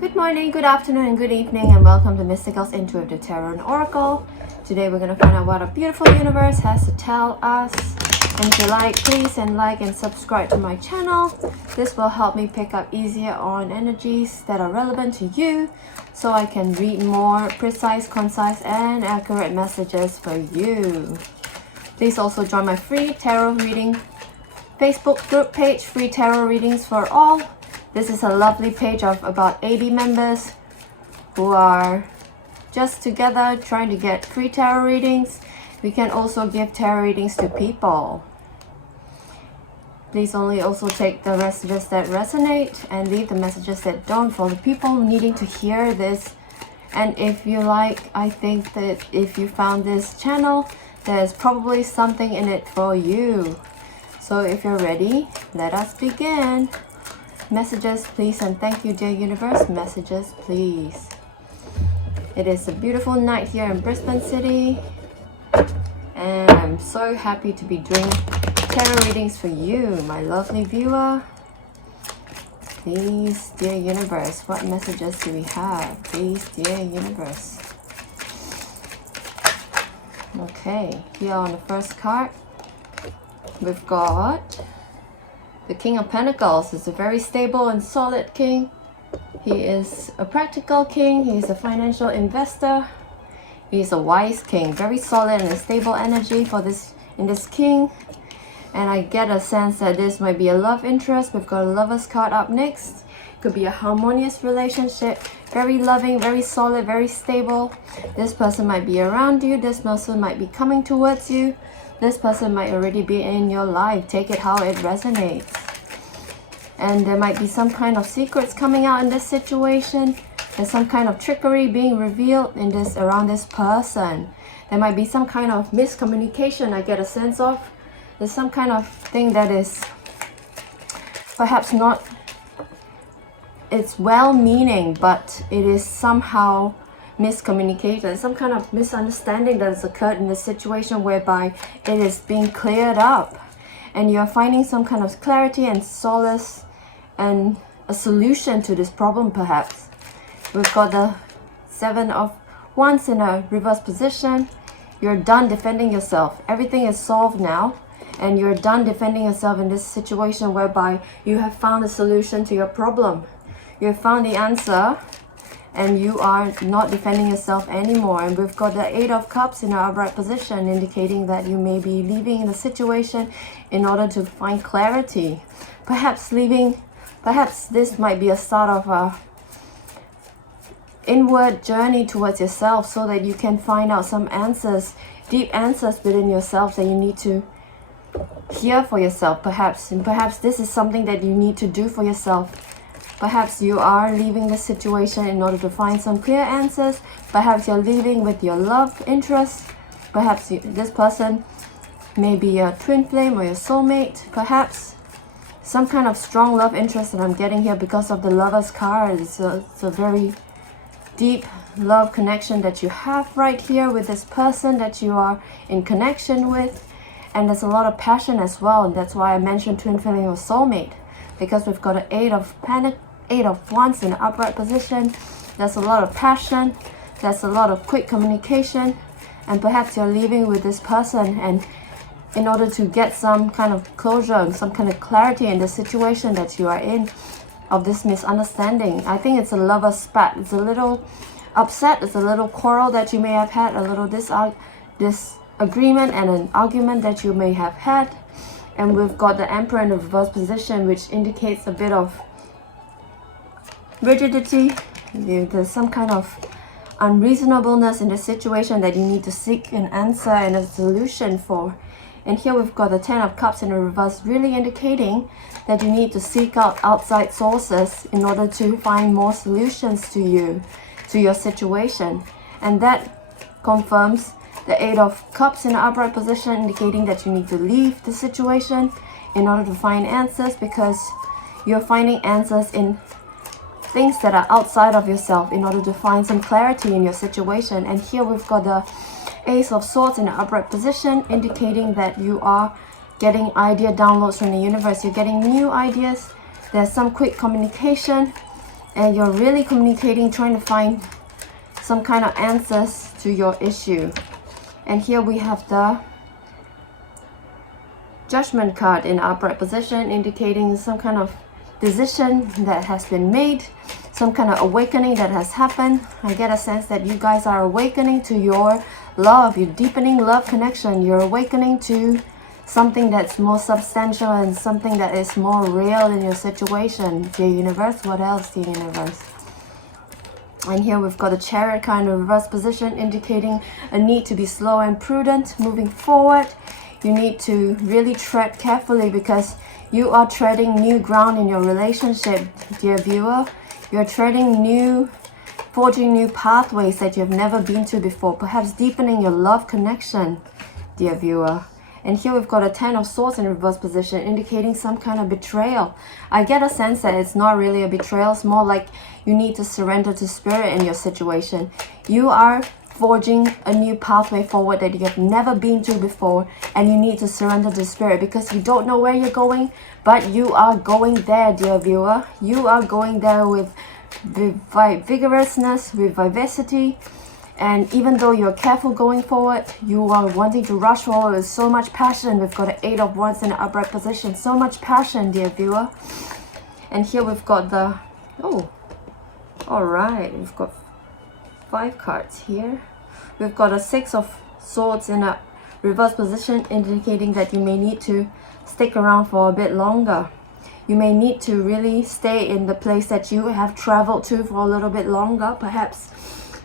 Good morning, good afternoon, and good evening, and welcome to Mystical's Intuitive Tarot and Oracle. Today we're going to find out what a beautiful universe has to tell us. And if you like, please like and subscribe to my channel. This will help me pick up easier on energies that are relevant to you, so I can read more precise, concise, and accurate messages for you. Please also join my free tarot reading Facebook group page, Free Tarot Readings for All. This is a lovely page of about 80 members who are just together trying to get free tarot readings. We can also give tarot readings to people. Please only also take the messages that resonate and leave the messages that don't for the people needing to hear this. And if you like, I think that if you found this channel, there's probably something in it for you. So if you're ready, let us begin. Messages, please, and thank you, dear universe. Messages, please. It is a beautiful night here in Brisbane City, and I'm so happy to be doing tarot readings for you, my lovely viewer. Please, dear universe, what messages do we have? Please, dear universe. Okay, here on the first card, we've got the King of Pentacles. Is a very stable and solid king. He is a practical king. He is a financial investor. He is a wise king. Very solid and stable energy for this king. And I get a sense that this might be a love interest. We've got a Lover's card up next. Could be a harmonious relationship. Very loving, very solid, very stable. This person might be around you. This person might be coming towards you. This person might already be in your life. Take it how it resonates. And there might be some kind of secrets coming out in this situation. There's some kind of trickery being revealed in this around this person. There might be some kind of miscommunication I get a sense of. There's some kind of thing that is perhaps not, it's well-meaning, but it is somehow miscommunication, some kind of misunderstanding that has occurred in this situation whereby it is being cleared up and you're finding some kind of clarity and solace and a solution to this problem. Perhaps we've got the Seven of Wands in a reverse position. You're done defending yourself. Everything is solved now, and you're done defending yourself in this situation whereby you have found a solution to your problem. You have found the answer, and you are not defending yourself anymore. And we've got the Eight of Cups in an upright position, indicating that you may be leaving the situation in order to find clarity. Perhaps this might be a start of a inward journey towards yourself, so that you can find out some answers, deep answers within yourself that you need to hear for yourself. Perhaps this is something that you need to do for yourself. Perhaps you are leaving the situation in order to find some clear answers. Perhaps you're leaving with your love interest. Perhaps this person may be a twin flame or your soulmate. Perhaps some kind of strong love interest that I'm getting here because of the Lover's card. It's a very deep love connection that you have right here with this person that you are in connection with. And there's a lot of passion as well. And that's why I mentioned twin flame or soulmate, because we've got an Eight of Wands in an upright position. There's a lot of passion. There's a lot of quick communication. And perhaps you're leaving with this person, and in order to get some kind of closure and some kind of clarity in the situation that you are in, of this misunderstanding. I think it's a lover's spat. It's a little upset. It's a little quarrel that you may have had. A little disagreement and an argument that you may have had. And we've got the Emperor in the reverse position, which indicates a bit of rigidity. There's some kind of unreasonableness in the situation that you need to seek an answer and a solution for. And here we've got the Ten of Cups in the reverse, really indicating that you need to seek out outside sources in order to find more solutions to your situation. And that confirms the Eight of Cups in the upright position, indicating that you need to leave the situation in order to find answers, because you're finding answers in things that are outside of yourself in order to find some clarity in your situation. And here we've got the Ace of Swords in the upright position, indicating that you are getting idea downloads from the universe. You're getting new ideas. There's some quick communication. And you're really communicating, trying to find some kind of answers to your issue. And here we have the Judgment card in upright position, indicating some kind of decision that has been made, some kind of awakening that has happened. I get a sense that you guys are awakening to your love, you're deepening love connection, you're awakening to something that's more substantial and something that is more real in your situation. Dear universe, what else, dear universe? And here we've got a Chariot card in reverse position, indicating a need to be slow and prudent moving forward. You need to really tread carefully because you are treading new ground in your relationship, dear viewer. You're forging new pathways that you've never been to before, perhaps deepening your love connection, dear viewer. And here we've got a Ten of Swords in reverse position, indicating some kind of betrayal. I get a sense that it's not really a betrayal. It's more like you need to surrender to spirit in your situation. You are forging a new pathway forward that you have never been to before, and you need to surrender to spirit because you don't know where you're going, but you are going there, dear viewer. You are going there with vigorousness, with vivacity. And even though you're careful going forward, you are wanting to rush forward with so much passion. We've got an Eight of Wands in an upright position. So much passion, dear viewer. And here we've got the... Oh, alright. We've got 5 cards here. We've got a Six of Swords in a reverse position, indicating that you may need to stick around for a bit longer. You may need to really stay in the place that you have traveled to for a little bit longer, perhaps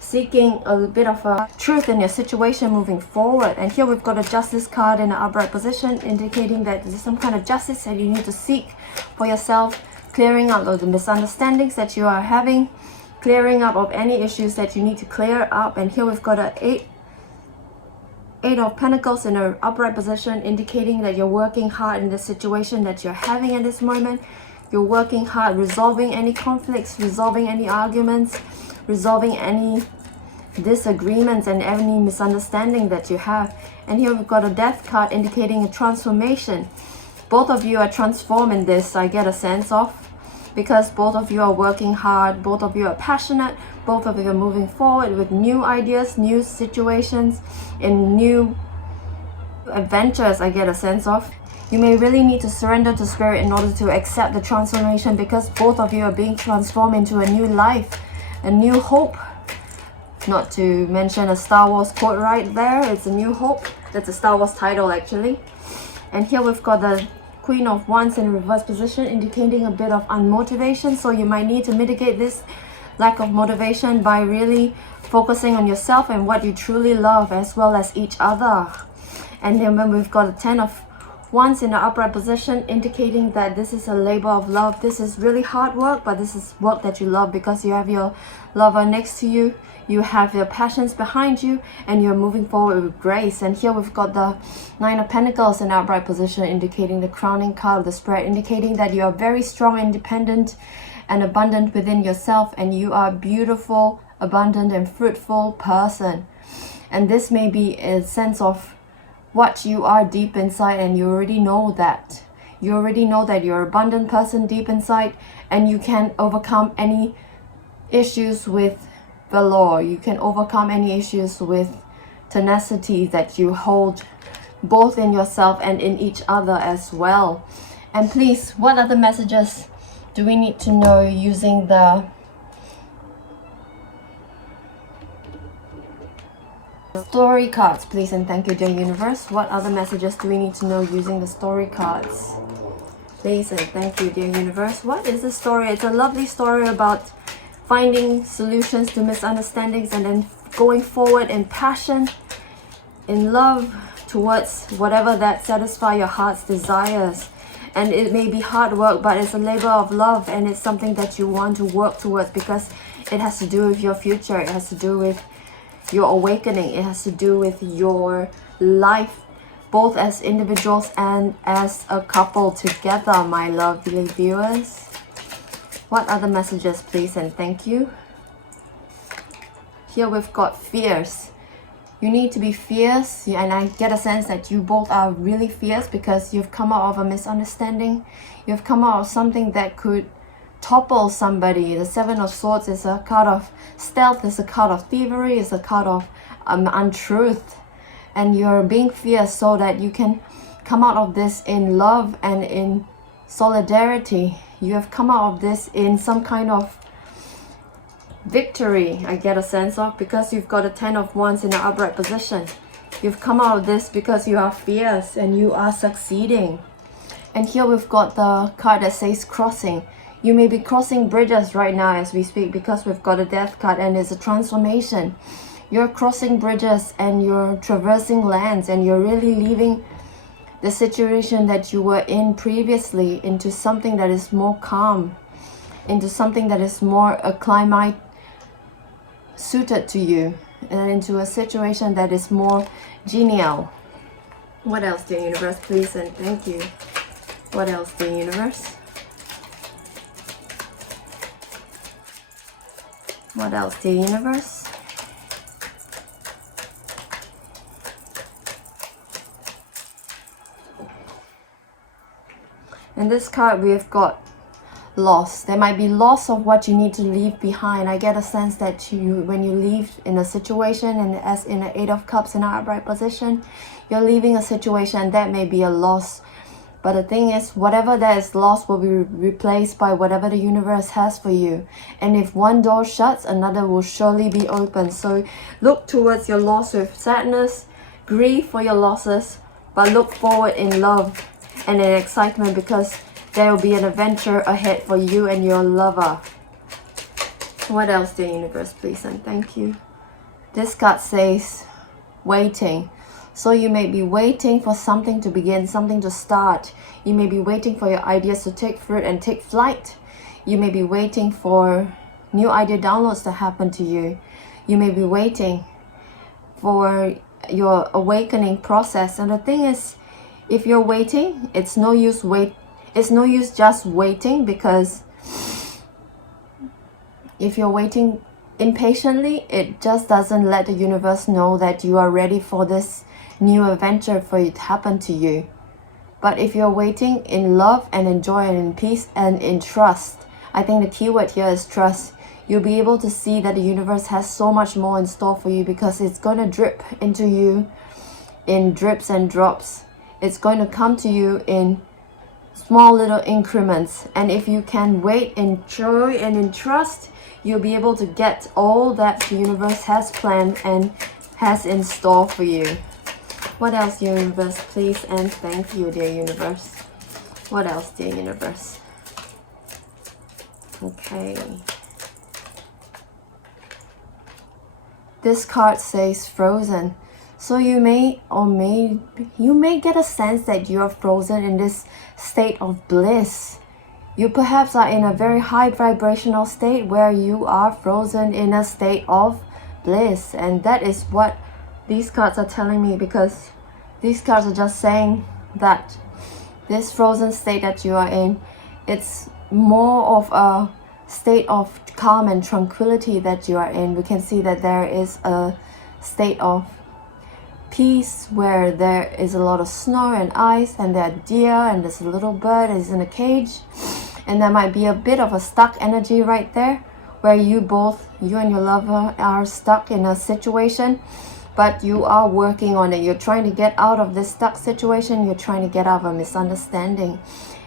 seeking a bit of a truth in your situation moving forward. And here we've got a Justice card in an upright position, indicating that there's some kind of justice that you need to seek for yourself, clearing up of the misunderstandings that you are having, clearing up of any issues that you need to clear up. And here we've got an Eight of Pentacles in an upright position, indicating that you're working hard in the situation that you're having at this moment. You're working hard, resolving any conflicts, resolving any arguments, resolving any disagreements and any misunderstanding that you have. And here we've got a Death card, indicating a transformation. Both of you are transformed in this, I get a sense of, because both of you are working hard, both of you are passionate, both of you are moving forward with new ideas, new situations, and new adventures, I get a sense of. You may really need to surrender to spirit in order to accept the transformation, because both of you are being transformed into a new life, a new hope. Not to mention a Star Wars quote right there. It's a new hope. That's a Star Wars title actually. And here we've got the Queen of Wands in reverse position, indicating a bit of unmotivation. So you might need to mitigate this lack of motivation by really focusing on yourself and what you truly love, as well as each other. And then when we've got a Ten of Wands in the upright position, indicating that this is a labor of love. This is really hard work, but this is work that you love because you have your lover next to you, you have your passions behind you, and you're moving forward with grace. And here we've got the Nine of Pentacles in upright position, indicating the crowning card of the spread, indicating that you are very strong, independent, and abundant within yourself, and you are a beautiful, abundant, and fruitful person. And this may be a sense of what you are deep inside, and you already know that. You already know that you're an abundant person deep inside, and you can overcome any issues with valor. You can overcome any issues with tenacity that you hold both in yourself and in each other as well. And please, what other messages do we need to know using the story cards, please? And thank you, dear universe. What other messages do we need to know using the story cards, please? And thank you, dear universe. What is the story? It's a lovely story about finding solutions to misunderstandings and then going forward in passion, in love towards whatever that satisfies your heart's desires. And it may be hard work, but it's a labor of love, and it's something that you want to work towards because it has to do with your future. It has to do with your awakening. It has to do with your life, both as individuals and as a couple together, my lovely viewers. What other messages, please? And thank you. Here we've got fierce. You need to be fierce, and I get a sense that you both are really fierce because you've come out of a misunderstanding. You've come out of something that could topple somebody. The Seven of Swords is a card of stealth, is a card of thievery, is a card of untruth. And you're being fierce so that you can come out of this in love and in solidarity. You have come out of this in some kind of victory, I get a sense of, because you've got a 10 of Wands in an upright position. You've come out of this because you are fierce and you are succeeding. And here we've got the card that says crossing. You may be crossing bridges right now as we speak, because we've got a death card and it's a transformation. You're crossing bridges and you're traversing lands, and you're really leaving the situation that you were in previously into something that is more calm, into something that is more a climate suited to you, and into a situation that is more genial. What else, dear universe, please and thank you. What else, dear universe? What else, dear universe? In this card we've got loss. There might be loss of what you need to leave behind. I get a sense that when you leave in a situation, and as in the 8 of Cups in an upright position, you're leaving a situation that may be a loss. But the thing is, whatever that is lost will be replaced by whatever the universe has for you. And if one door shuts, another will surely be open. So look towards your loss with sadness, grieve for your losses, but look forward in love and in excitement, because there will be an adventure ahead for you and your lover. What else, dear universe, please and thank you. This card says waiting. So you may be waiting for something to begin, something to start. You may be waiting for your ideas to take fruit and take flight. You may be waiting for new idea downloads to happen to you. You may be waiting for your awakening process. And the thing is, if you're waiting, it's no use just waiting, because if you're waiting impatiently, it just doesn't let the universe know that you are ready for this new adventure for it to happen to you. But if you're waiting in love and in joy and in peace and in trust, I think the key word here is trust. You'll be able to see that the universe has so much more in store for you, because it's going to drip into you in drips and drops. It's going to come to you in small little increments. And if you can wait in joy and in trust, you'll be able to get all that the universe has planned and has in store for you. What else, dear universe, please and thank you, dear universe. What else, dear universe? Okay. This card says frozen. So you may get a sense that you are frozen in this state of bliss. You perhaps are in a very high vibrational state where you are frozen in a state of bliss. And that is what these cards are telling me, because these cards are just saying that this frozen state that you are in, it's more of a state of calm and tranquility that you are in. We can see that there is a state of peace where there is a lot of snow and ice, and there are deer, and there's a little bird is in a cage, and there might be a bit of a stuck energy right there, where you and your lover are stuck in a situation, but you are working on it. You're trying to get out of this stuck situation. You're trying to get out of a misunderstanding,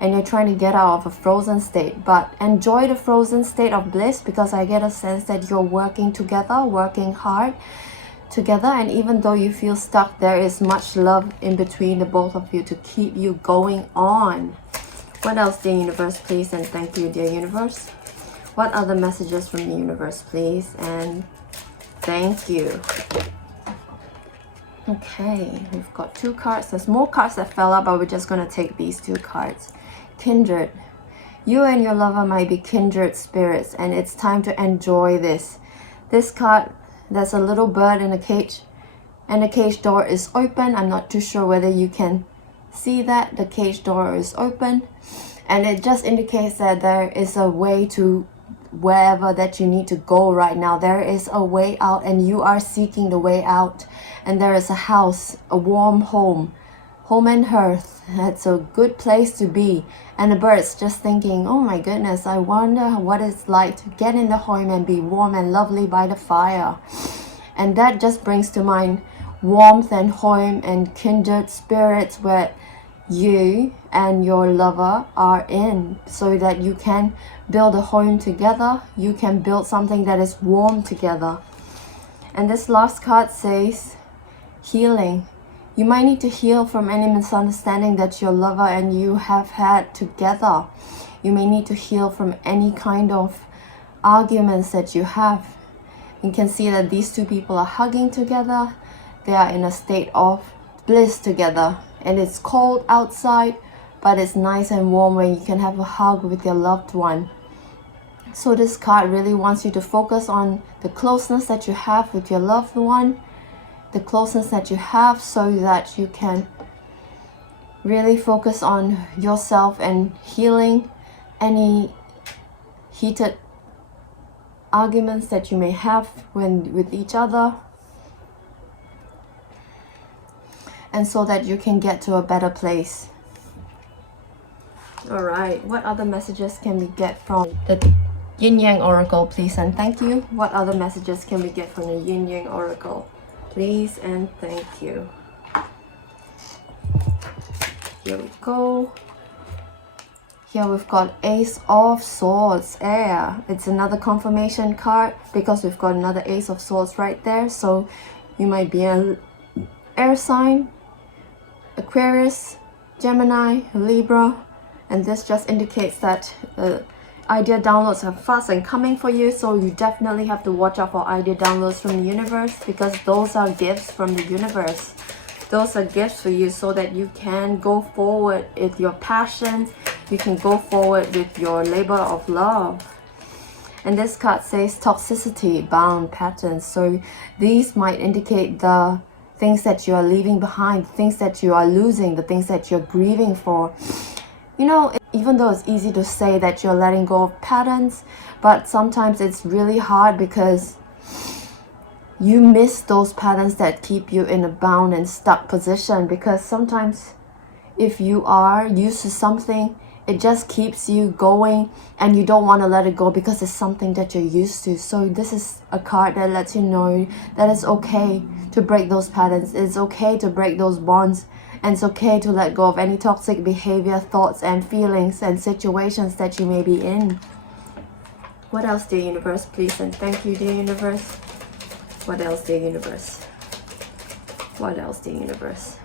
and you're trying to get out of a frozen state. But enjoy the frozen state of bliss, because I get a sense that you're working together, working hard together, and even though you feel stuck, there is much love in between the both of you to keep you going on. What else, dear universe, please and thank you, dear universe. What other messages from the universe, please and thank you. Okay, we've got 2 cards. There's more cards that fell out, but we're just going to take these 2 cards. Kindred. You and your lover might be kindred spirits, and it's time to enjoy this. This card, there's a little bird in a cage, and the cage door is open. I'm not too sure whether you can see that. The cage door is open, and it just indicates that there is a way to wherever that you need to go right now. There is a way out, and you are seeking the way out. And there is a house, a warm home, home and hearth. It's a good place to be. And the bird's just thinking, oh my goodness, I wonder what it's like to get in the home and be warm and lovely by the fire. And that just brings to mind warmth and home and kindred spirits where you and your lover are in, so that you can build a home together. You can build something that is warm together. And this last card says healing. You might need to heal from any misunderstanding that your lover and you have had together. You may need to heal from any kind of arguments that you have. You can see that these two people are hugging together. They are in a state of bliss together. And it's cold outside, but it's nice and warm where you can have a hug with your loved one. So this card really wants you to focus on the closeness that you have with your loved one, the closeness that you have, so that you can really focus on yourself and healing any heated arguments that you may have with each other, and so that you can get to a better place. All right, what other messages can we get from the Yin Yang Oracle, please and thank you? What other messages can we get from the Yin Yang Oracle, please and thank you? Here we go. Here we've got Ace of Swords, air. It's another confirmation card because we've got another Ace of Swords right there. So you might be an air sign, Aquarius, Gemini, Libra, and this just indicates that idea downloads are fast and coming for you. So you definitely have to watch out for idea downloads from the universe, because those are gifts from the universe. Those are gifts for you so that you can go forward with your passions. You can go forward with your labor of love. And this card says toxicity, bound patterns. So these might indicate the things that you are leaving behind, things that you are losing, the things that you're grieving for. You know, even though it's easy to say that you're letting go of patterns, but sometimes it's really hard because you miss those patterns that keep you in a bound and stuck position. Because sometimes if you are used to something, it just keeps you going and you don't want to let it go because it's something that you're used to. So this is a card that lets you know that it's okay to break those patterns. It's okay to break those bonds. And it's okay to let go of any toxic behavior, thoughts and feelings and situations that you may be in. What else, dear universe, please and thank you, dear universe? What else, dear universe? What else, dear universe?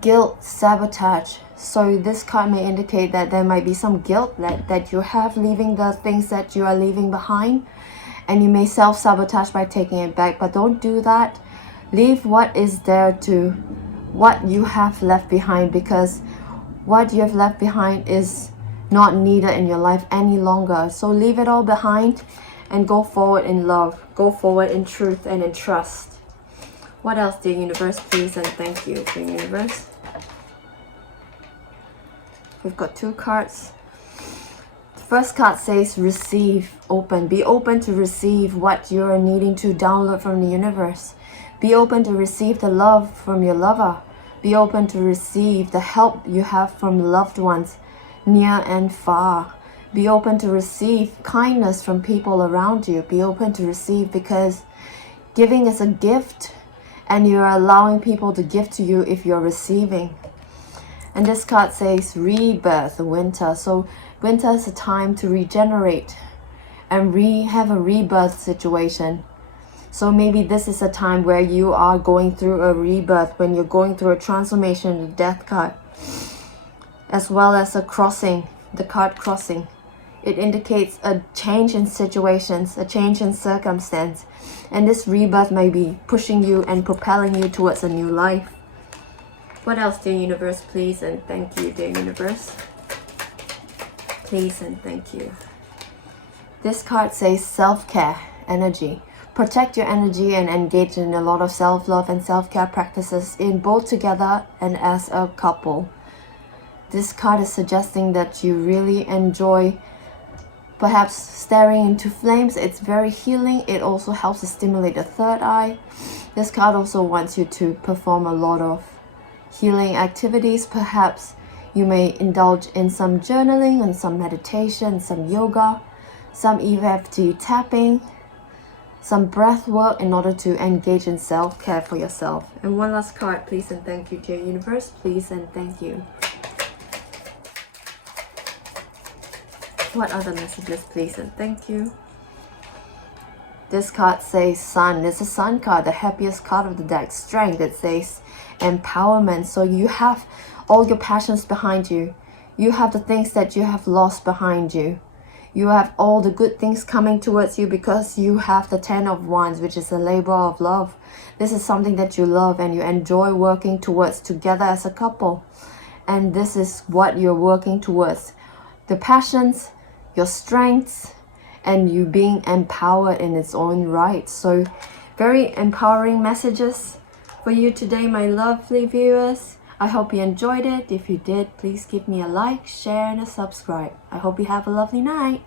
Guilt, sabotage. So this card may indicate that there might be some guilt that you have leaving the things that you are leaving behind. And you may self-sabotage by taking it back, but don't do that. Leave what is there to what you have left behind, because what you have left behind is not needed in your life any longer. So leave it all behind and go forward in love. Go forward in truth and in trust. What else, dear universe, please and thank you, dear universe? We've got two cards. The first card says receive, open. Be open to receive what you're needing to download from the universe. Be open to receive the love from your lover. Be open to receive the help you have from loved ones, near and far. Be open to receive kindness from people around you. Be open to receive, because giving is a gift and you're allowing people to give to you if you're receiving. And this card says rebirth, winter. So winter is a time to regenerate and have a rebirth situation. So maybe this is a time where you are going through a rebirth, when you're going through a transformation, the death card, as well as a crossing, the card crossing. It indicates a change in situations, a change in circumstance. And this rebirth may be pushing you and propelling you towards a new life. What else, dear universe, please and thank you, dear universe? Please and thank you. This card says self-care, energy. Protect your energy and engage in a lot of self-love and self-care practices in both together and as a couple. This card is suggesting that you really enjoy perhaps staring into flames. It's very healing. It also helps to stimulate the third eye. This card also wants you to perform a lot of healing activities. Perhaps you may indulge in some journaling and some meditation, some yoga, some EFT tapping, some breath work in order to engage in self-care for yourself. And one last card, please and thank you, dear universe. Please and thank you. What other messages, please and thank you? This card says Sun. It's a Sun card, the happiest card of the deck. Strength. It says empowerment. So you have all your passions behind you. You have the things that you have lost behind you. You have all the good things coming towards you because you have the 10 of Wands, which is a labor of love. This is something that you love and you enjoy working towards together as a couple. And this is what you're working towards. The passions, your strengths, and you being empowered in its own right. So very empowering messages for you today, my lovely viewers. I hope you enjoyed it. If you did, please give me a like, share, and a subscribe. I hope you have a lovely night.